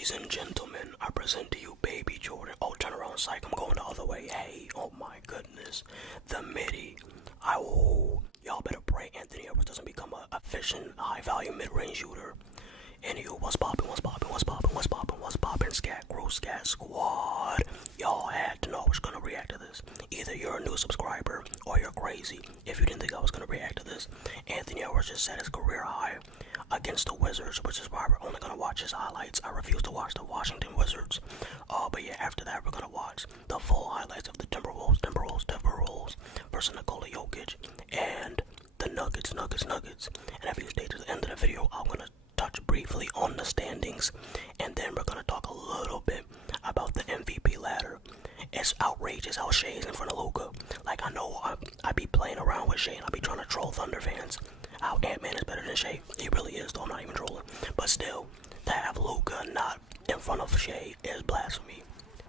Ladies and gentlemen, I present to you Baby Jordan. Oh, turn around, psych. I'm going the other way. Hey, oh my goodness. The midi. Y'all better pray Anthony Edwards doesn't become a efficient, high-value mid-range shooter. Anywho, what's poppin', scat crew, scat squad. Y'all had to know I was gonna react to this. Either you're a new subscriber or you're crazy if you didn't think I was gonna react to this. Anthony Edwards just set his career high against the Wizards, which is why we're only gonna watch his highlights. I refuse to watch the Washington Wizards. But yeah, after that we're gonna watch the full highlights of the Timberwolves versus Nikola Jokic and the Nuggets. And if you stay to the end of the video, I'm gonna touch briefly on the standings, and then we're gonna talk a little bit about the MVP ladder. It's outrageous how Shea's in front of Luka. Like, I know I be playing around with Shea and I be trying to troll Thunder fans. How Ant-Man is better than Shea. He really is, though. I'm not even trolling. But still, to have Luka not in front of Shea is blasphemy.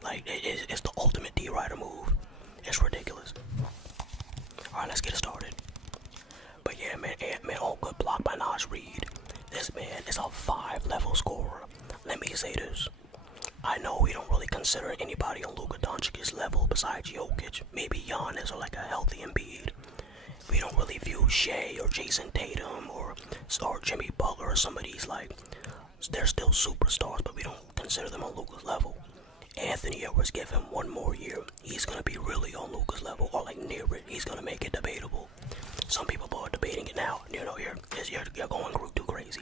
Like, it's the ultimate D-Rider move. It's ridiculous. Alright, let's get it started. But yeah, man, Ant-Man, good block by Naj Reid. This man is a 5-level scorer. Let me say this. I know we don't really consider anybody on Luka Doncic's level besides Jokic. Maybe Giannis or like a healthy Embiid. We don't really view Shea or Jason Tatum or Jimmy Butler or some of these, like, they're still superstars, but we don't consider them on Luka's level. Anthony Edwards, give him one more year. He's going to be really on Luka's level or like near it. He's going to make it debatable. Some people are debating it now. You know, you're going too crazy.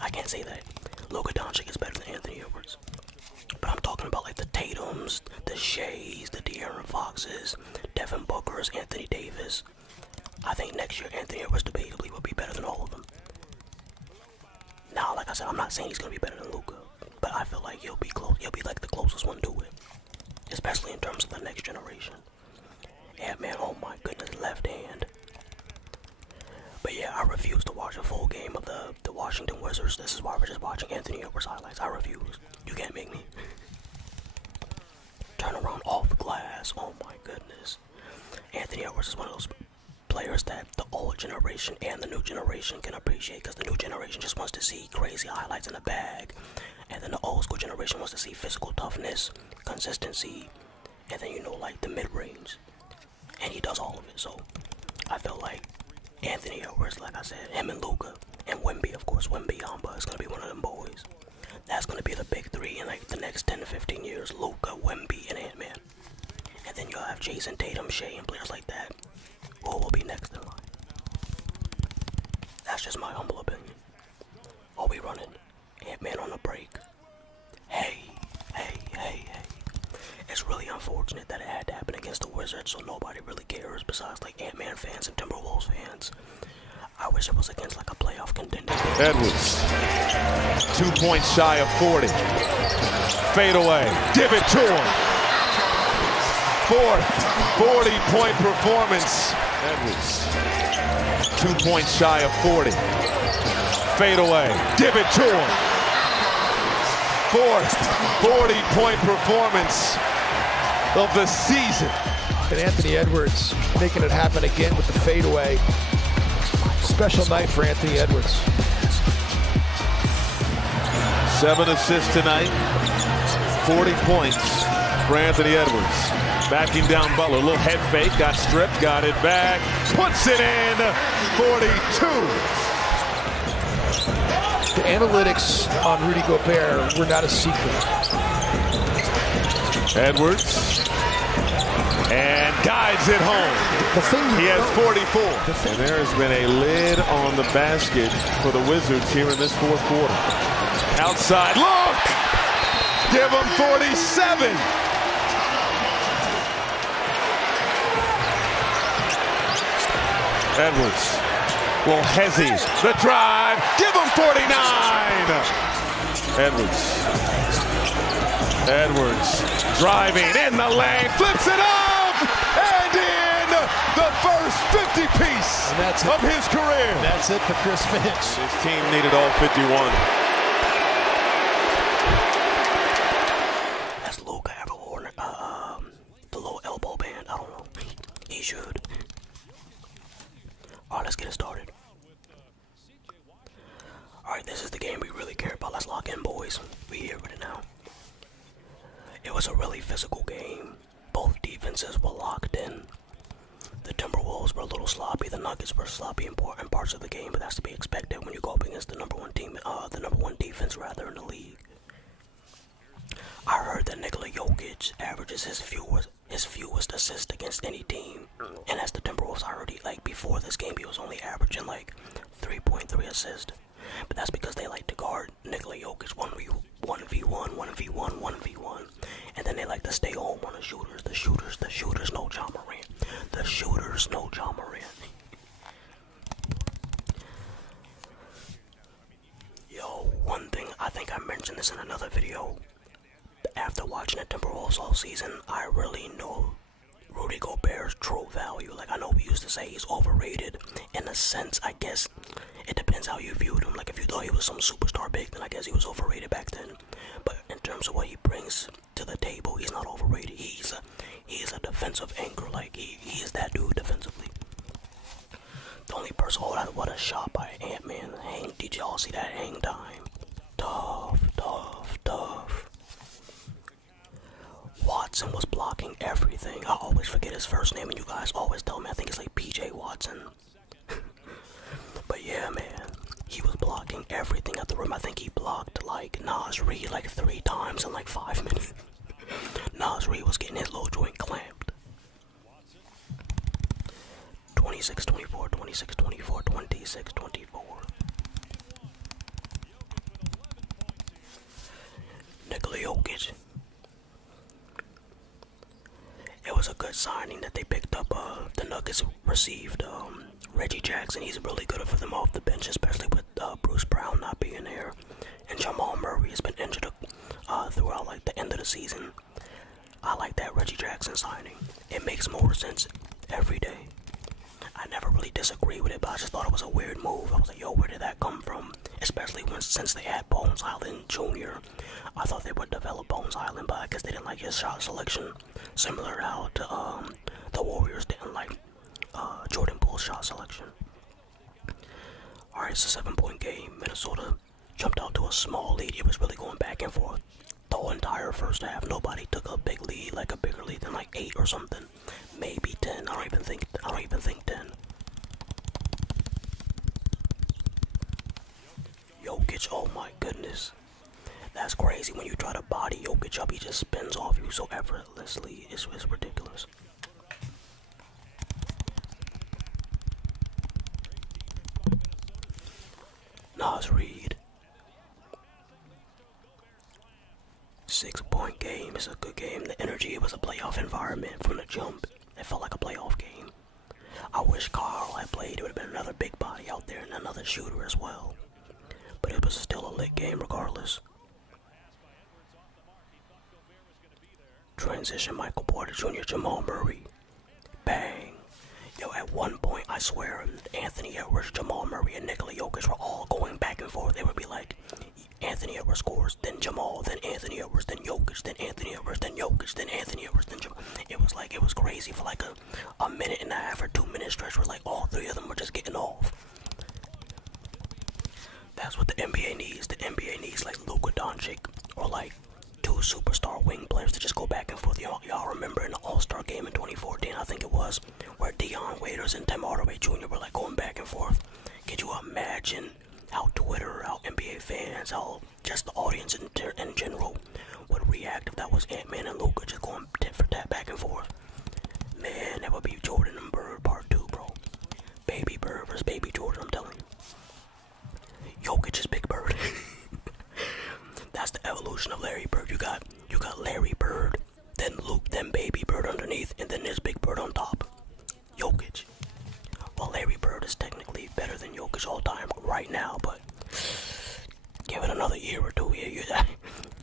I can't say that. Luka Doncic is better than Anthony Edwards. But I'm talking about like the Tatums, the Sheas, the De'Aaron Foxes, Devin Bookers, Anthony Davis. I think next year Anthony Edwards debatably will be better than all of them. Now, like I said, I'm not saying he's going to be better than Luka, but I feel like he'll be close. He'll be like the closest one to it, especially in terms of the next generation. Yeah, man, oh my goodness, left hand. But yeah, I refuse to watch a full game of the Washington Wizards. This is why we're just watching Anthony Edwards highlights. I refuse. You can't make me. Turn around off the glass. Oh my goodness. Anthony Edwards is one of those players that the old generation and the new generation can appreciate, because the new generation just wants to see crazy highlights in the bag, and then the old school generation wants to see physical toughness, consistency, and then, you know, like the mid-range. And he does all of it. So I feel like Anthony Edwards, like I said, him and Luka, and Wemby, of course, Wemby-Yamba is going to be one of them boys. That's going to be the big three in like the next 10 to 15 years. Luka, Wemby, and Ant-Man. And then you'll have Jason Tatum, Shea, and players like that. Who will be next in line? That's just my humble opinion. Are we running? Ant-Man on a break. Hey. It's really unfortunate that it had to happen against the Wizards, so nobody really cares besides like Ant-Man fans and Timberwolves fans. I wish it was against like a playoff contender. Edwards, 2 points shy of 40. Fade away, give it to him. Fourth 40-point performance. Edwards, 2 points shy of 40. Fade away, give it to him. Fourth 40-point performance of the season. And Anthony Edwards making it happen again with the fadeaway. Special night for Anthony Edwards. 7 assists tonight, 40 points for Anthony Edwards. Backing down Butler, a little head fake, got stripped, got it back, puts it in, 42. The analytics on Rudy Gobert were not a secret. Edwards, and guides it home. He has 44. And there has been a lid on the basket for the Wizards here in this fourth quarter. Outside look! Give him 47. Edwards, little hezzy, the drive, give him 49. Edwards driving in the lane, flips it up, and in the first 50-piece of his career. That's it for Chris Finch. His team needed all 51. Has Luka ever worn the little elbow band? I don't know. He should. Alright, let's get it started. Alright, this is the game we really care about. Let's lock in, boys. We here with it now. It was a really physical game. Both defenses were locked in. The Timberwolves were a little sloppy. The Nuggets were sloppy in parts of the game, but that's to be expected when you go up against the number one team, the number one defense rather in the league. I heard that Nikola Jokic averages his fewest assists against any team, and as the Timberwolves, I heard before this game he was only averaging 3.3 assists. But that's because they like to guard Nikola Jokic 1v1, and then they like to stay home on the shooters. The shooters, no Ja Morant. The shooters, no Ja Morant. Yo, one thing, I think I mentioned this in another video. After watching the Timberwolves all season, I really know Rudy Gobert's true value. I know we used to say he's overrated. In a sense, I guess it depends how you viewed him. If you thought he was some superstar big, then I guess he was overrated back then. But in terms of what he brings to the table, he's not overrated. He's a defensive anchor. He is that dude defensively. The only person that was a shot by Ant-Man. Did y'all see that hang time? Tough. Watson was blocking everything. I always forget his first name, and you guys always tell me I think it's PJ Watson. But yeah, man, he was blocking everything at the rim. I think he blocked Nas Reed 3 times in 5 minutes. Nas Reed was getting his little joint clamped. 26-24, 26-24, 26-24. Nikola Jokic. It was a good signing that they picked up. The Nuggets received Reggie Jackson. He's really good for them off the bench, especially with Bruce Brown not being there. And Jamal Murray has been injured throughout the end of the season. I like that Reggie Jackson signing. It makes more sense every day. I never really disagree with it, but I just thought it was a weird move. I was like, yo, where did that come from? Especially since they had Bones Island Jr. I thought they would develop Bones Island, but I guess they didn't like his shot selection. Similar how to the Warriors didn't like Jordan Poole's shot selection. Alright, it's a 7-point game. Minnesota jumped out to a small lead. It was really going back and forth the whole entire first half. Nobody took a big lead, a bigger lead than 8 or something. Maybe 10. I don't even think 10. Jokic, oh my goodness. That's crazy. When you try to body Jokic up, he just spins off you so effortlessly. It's ridiculous. Nas Reed. 6-point game. It's a good game. The energy, it was a playoff environment from the jump. It felt like a playoff game. I wish Carl had played. It would have been another big body out there and another shooter as well. But it was still a lit game regardless. Transition, Michael Porter Jr., Jamal Murray. Bang. Yo, at one point, I swear, Anthony Edwards, Jamal Murray, and Nikola Jokic were all going back and forth. They would be like, Anthony Edwards scores, then Jamal, then Anthony Edwards, then Jokic, then Anthony Edwards, then Jokic, then Anthony Edwards, then Jamal. It was crazy for a minute and a half or 2 minute stretch where all 3 of them were just getting off. That's what the NBA needs. The NBA needs Luka Doncic or 2 superstar wing players to just go back and forth. Y'all remember in the All-Star game in 2014, I think it was, where Dion Waiters and Tim Hardaway Jr. were going back and forth. Could you imagine how Twitter, how NBA fans, how just the audience in general would react if that was Ant-Man and Luka just going tit for tat back and forth? Man, that would be Jordan and Bird Part 2, bro. Baby Bird versus Baby Jordan, I'm telling you. Jokic is Big Bird. That's the evolution of Larry Bird. You got Larry Bird, then Luke, then Baby Bird underneath, and then there's Big Bird on top. Jokic. Well, Larry Bird is technically better than Jokic all time right now, but give it another year or 2. Yeah,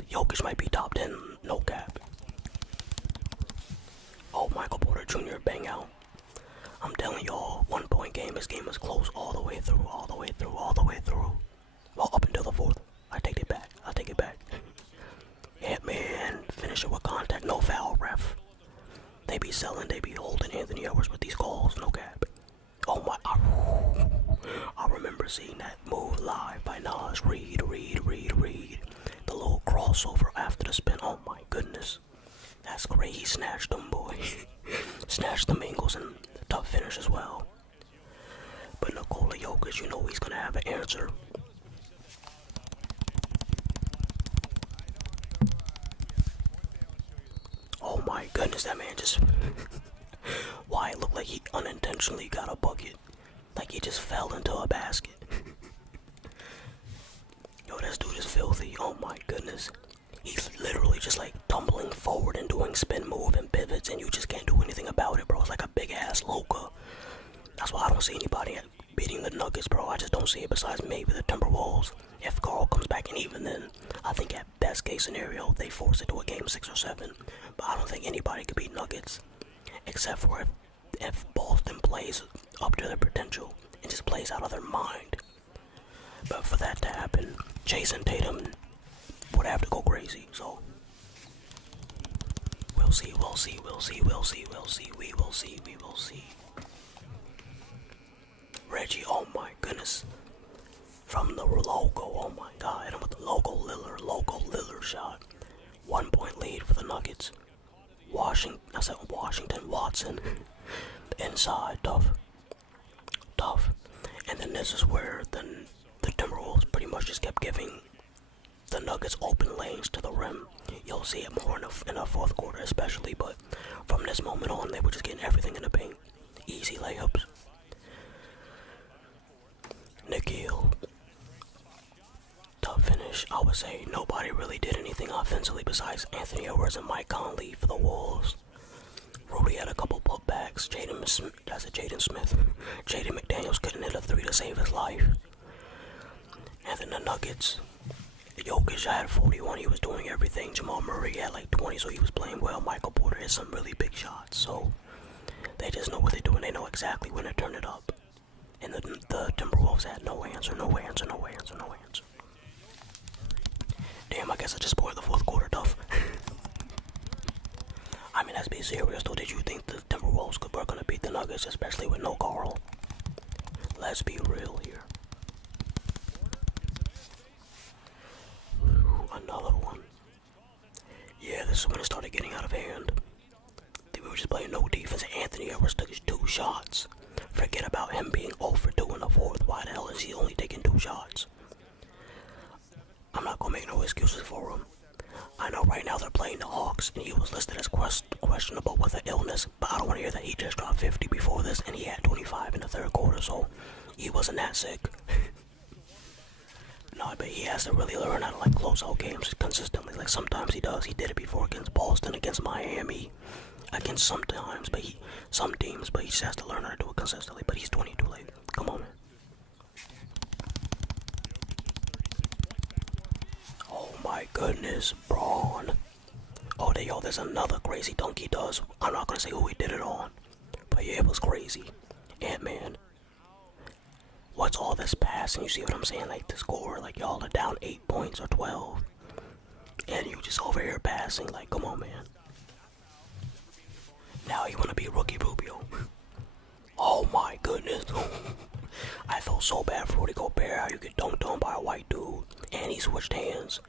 Jokic might be top 10, no cap. Oh, Michael Porter Jr. bang out. I'm telling y'all, 1-point game. This game was close all the way through. Well, up until the 4th. I take it back. Yeah, man, finish it with contact, no foul, ref. They be holding Anthony Edwards with these calls, no cap. Oh my, I remember seeing that move live by Nas Reed. The little crossover after the spin, oh my goodness. That's great. He snatched them, boy. Snatched them angles and tough finish as well. But Nikola Jokic, you know he's gonna have an answer. Oh my goodness, that man just... Why, it looked like he unintentionally got a bucket. Like he just fell into a basket. Yo, this dude is filthy. Oh my goodness. He's literally just like tumbling forward and doing spin move and pivots, and you just can't do anything about it, bro. It's like a big ass Luka. That's why I don't see anybody beating the Nuggets, bro. I just don't see it besides maybe the Timberwolves. If Carl comes back, and even then, I think at best case scenario, they force it to a game 6 or 7. But I don't think anybody could beat Nuggets, except for if Boston plays up to their potential and just plays out of their mind. But for that to happen, Jason Tatum would have to go crazy. So we'll see, we'll see, we'll see, we'll see, we'll see, we will see, we will see. Reggie, oh my goodness. From the logo, oh my god, and with the logo Lillard shot. 1 point lead for the Nuggets. Washington, Watson. Inside, tough. And then this is where the Timberwolves pretty much just kept giving the Nuggets open lanes to the rim. You'll see it more in the fourth quarter especially, but from this moment on, they were just getting everything in the paint. Easy layups. Nikhil. Tough finish. I would say nobody really did anything offensively besides Anthony Edwards and Mike Conley for the Wolves. Rudy had a couple putbacks. Jaden Smith. Jaden McDaniels couldn't hit a 3 to save his life. And then the Nuggets. Jokic had 41. He was doing everything. Jamal Murray had like 20, so he was playing well. Michael Porter hit some really big shots. So they just know what they're doing. They know exactly when to turn it up. And the Timberwolves had no answer. Damn, I guess I just spoiled the fourth quarter, tough. I mean, let's be serious though. Did you think the Timberwolves were going to beat the Nuggets, especially with no Carl? Let's be real here. Another one. Yeah, this is when it started getting out of hand. We were just playing no defense. Anthony Edwards took his 2 shots. Forget about him being 0 for 2 in the fourth. Why the hell is he only taking 2 shots? I'm not gonna make no excuses for him. I know right now they're playing the Hawks, and he was listed as questionable with an illness, but I don't want to hear that he just dropped 50 before this, and he had 25 in the third quarter, so he wasn't that sick. No, but he has to really learn how to like close out games consistently. Like sometimes he does. He did it before against Boston, against Miami, against some teams, but he just has to learn how to do it consistently. But he's 22, like, come on, man. Oh my goodness, Braun. Oh, there's another crazy dunk he does. I'm not gonna say who he did it on, but yeah, it was crazy. Ant-Man. What's all this passing? You see what I'm saying? Like the score, like y'all are down 8 points or 12, and you just over here passing. Like, come on, man. Now you wanna be rookie Rubio? Oh my goodness. I felt so bad for Rudy Gobert. How you get dunked on by a white dude, and he switched hands.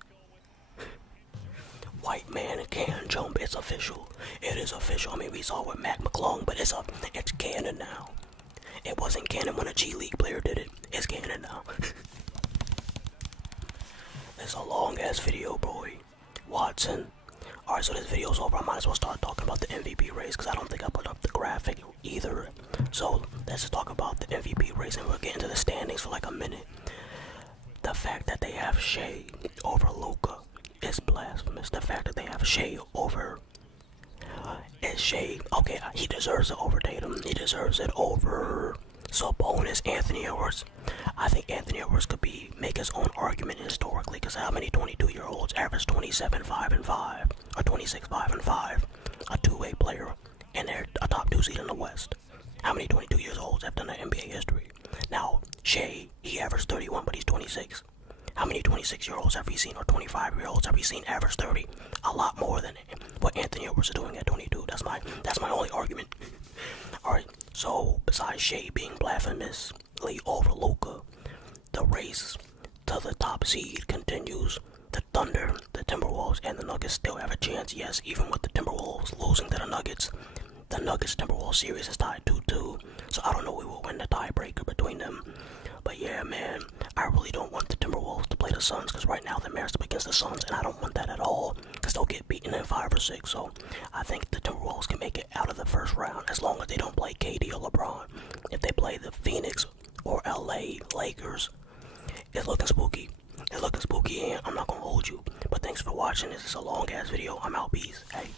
White man can jump. It's official. It is official. I mean, we saw with Mac McClung, but it's canon now. It wasn't canon when a G League player did it. It's canon now. It's a long ass video, boy. Watson. Alright, so this video's over. I might as well start talking about the MVP race, because I don't think I put up the graphic either. So let's just talk about the MVP race, and we'll get into the standings for like a minute. The fact that they have Shea over Luka is blasphemous. The fact that they have Shea over okay, he deserves it over Tatum. He deserves it over Sabonis, Anthony Edwards. I think Anthony Edwards could make his own argument historically, because how many 22-year-olds average 27, 5, and 5, or 26, 5, and 5, a two-way player, and they're a top 2 seed in the West? How many 22 years olds have done that in NBA history? Now, Shea, he averaged 31, but he's 26. How many 26-year-olds have we seen, or 25-year-olds have we seen average 30? A lot more than what Anthony Edwards is doing at 22. That's my only argument. Alright, so besides Shea being blasphemously over Luka, the race to the top seed continues. The Thunder, the Timberwolves, Timberwolves and the Nuggets still have a chance. Yes, even with the Timberwolves losing to the Nuggets Timberwolves series is tied 2-2. So I don't know who will win the tiebreaker between them. But yeah, man, I really don't want the Timberwolves to play the Suns because right now they're matched up against the Suns, and I don't want that at all because they'll get beaten in 5 or 6. So I think the Timberwolves can make it out of the first round as long as they don't play KD or LeBron. If they play the Phoenix or LA Lakers, it's looking spooky. It's looking spooky, and I'm not gonna hold you. But thanks for watching. This is a long ass video. I'm out. Peace. Hey.